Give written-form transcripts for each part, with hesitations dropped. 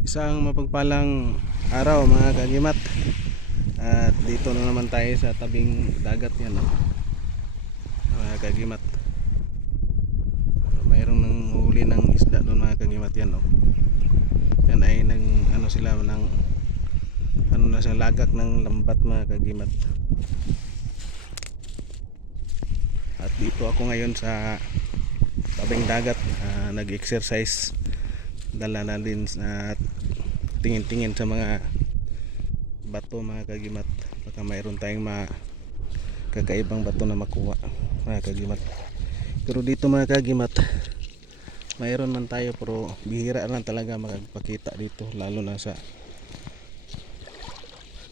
Isang mapagpalang araw mga kagimat. At dito na naman tayo sa tabing dagat yan, no? Mga kagimat. Mayroong nang huli ng isda doon mga kagimat yan, no? Yan ay nang ano sila ng ano na sa lagak ng lambat mga kagimat. At dito ako ngayon sa tabing dagat, nag-exercise. Dala na din sa tingin-tingin sa mga bato mga kagimat, baka mayroon tayong kakaibang bato na makuha mga kagimat. Pero dito mga kagimat, mayroon man tayo, pero bihira lang talaga makapakita dito, lalo na sa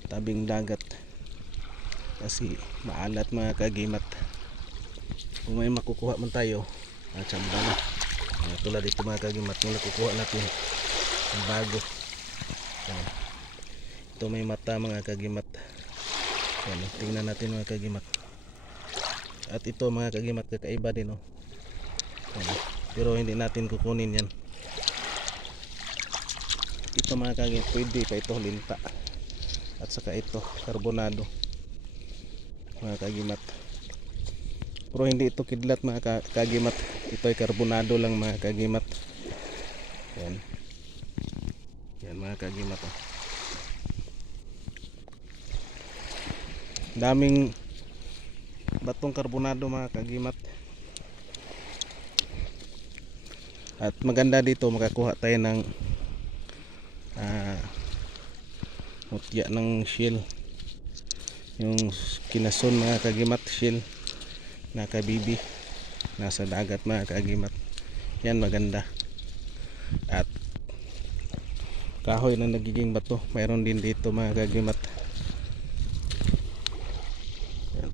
tabing dagat kasi maalat mga kagimat. Kung may makukuha man tayo, tsamba na. Tulad dito mga kagimat, yung nakukuha natin ang bago. Ito may mata mga kagimat. Yan, tingnan natin mga kagimat. At ito mga kagimat, kakaiba din, oh. Yan, pero hindi natin kukunin yan. Ito mga kagimat, pwede pa ito linta. At saka ito karbonado mga kagimat. Pero hindi ito kidlat mga kagimat. Ito ay karbonado lang mga kagimat. Yan. Yan mga kagimat, oh. Daming batong karbonado mga kagimat. At maganda dito, makakuha tayo ng mutya ng shell. Yung kinason mga kagimat, shell na kabibi nasa dagat mga kagimat. Yan maganda. At kahoy na nagiging bato, mayroon din dito mga kagimat. Yan.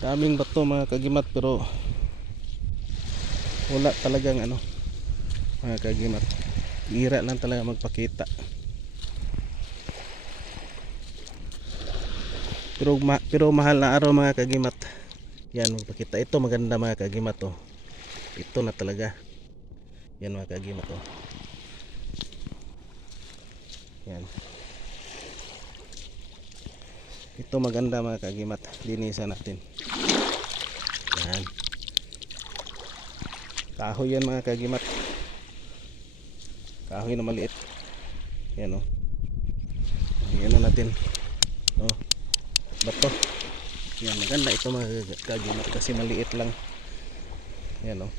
Daming bato mga kagimat, pero wala talagang ano mga kagimat, hira lang talaga magpakita. Pero mahal na araw mga kagimat. Yan, magpakita. Ito maganda mga kagimat, oh. Ito na talaga. Yan mga kagimat, oh. Yan. Ito maganda mga kagimat. Linisan natin. Yan. Kahoy yan mga kagimat. Kahoy na maliit. Yan, oh. Yan na natin. Oh. Bato. Yan, maganda ito mga kagimat kasi maliit lang. Yan, oh.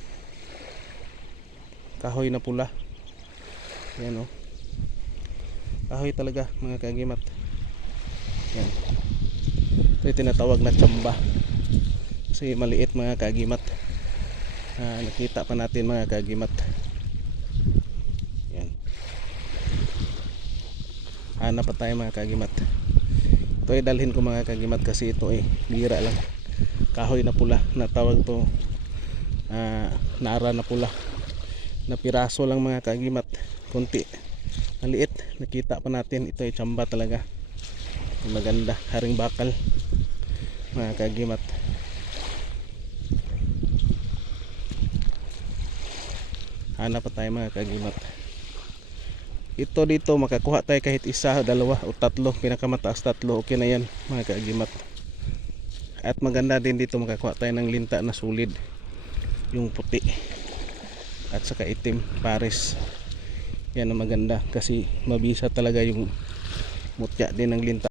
Kahoy na pula. Yan, oh. Kahoy talaga mga kagimat. Yan. Ito yung tinatawag na tsamba kasi maliit mga kagimat. Nakita pa natin mga kagimat. Yan. Hanap pa tayo mga kagimat. Ito ay dalhin ko mga kagimat kasi ito ay bira lang. Kahoy na pula na tawag to, naara na pula na piraso lang mga kagimat, kunti, maliit. Nakita pa natin ito ay tsamba talaga. Maganda, haring bakal mga kagimat. Hanap pa tayo mga kagimat. Ito dito makakuha tayo kahit isa, dalawa o tatlo, pinakamataas tatlo, okay na yan mga kagimat. At maganda din dito makakuha tayo ng linta na sulid, yung puti at saka itim pares. Yan ang maganda kasi mabisa talaga yung mutya din ng linta.